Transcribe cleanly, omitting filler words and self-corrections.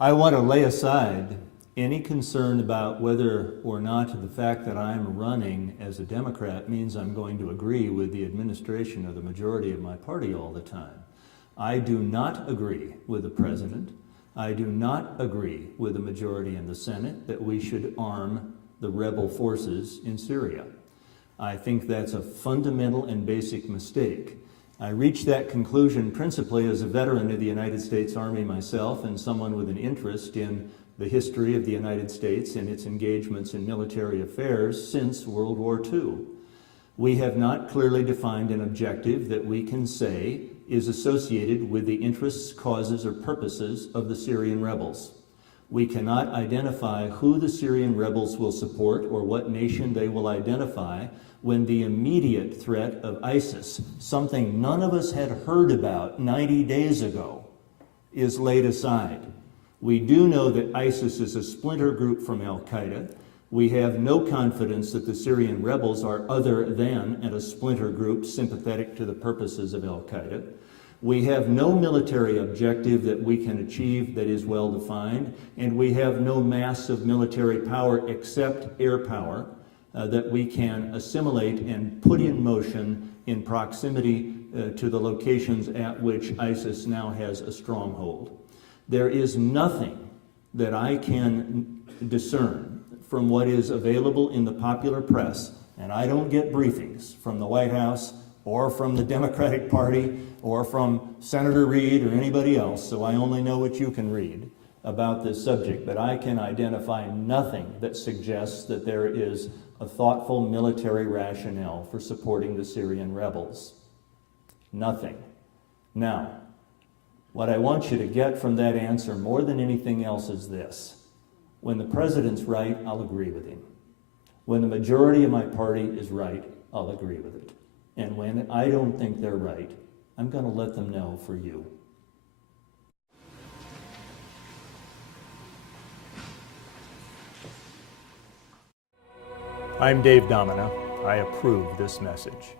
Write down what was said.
I want to lay aside any concern about whether or not the fact that I'm running as a Democrat means I'm going to agree with the administration or the majority of my party all the time. I do not agree with the president. I do not agree with the majority in the Senate that we should arm the rebel forces in Syria. I think that's a fundamental and basic mistake. I reached that conclusion principally as a veteran of the United States Army myself and someone with an interest in the history of the United States and its engagements in military affairs since World War II. We have not clearly defined an objective that we can say is associated with the interests, causes, or purposes of the Syrian rebels. We cannot identify who the Syrian rebels will support or what nation they will identify when the immediate threat of ISIS, something none of us had heard about 90 days ago, is laid aside. We do know that ISIS is a splinter group from Al-Qaeda. We have no confidence that the Syrian rebels are other than a splinter group sympathetic to the purposes of Al-Qaeda. We have no military objective that we can achieve that is well defined, and we have no mass of military power except air power that we can assimilate and put in motion in proximity to the locations at which ISIS now has a stronghold. There is nothing that I can discern from what is available in the popular press, and I don't get briefings from the White House or from the Democratic Party or from Senator Reid or anybody else, so I only know what you can read about this subject, but I can identify nothing that suggests that there is a thoughtful military rationale for supporting the Syrian rebels. Nothing. Now, what I want you to get from that answer more than anything else is this. When the president's right, I'll agree with him. When the majority of my party is right, I'll agree with it. And when I don't think they're right, I'm going to let them know for you. I'm Dave Domina. I approve this message.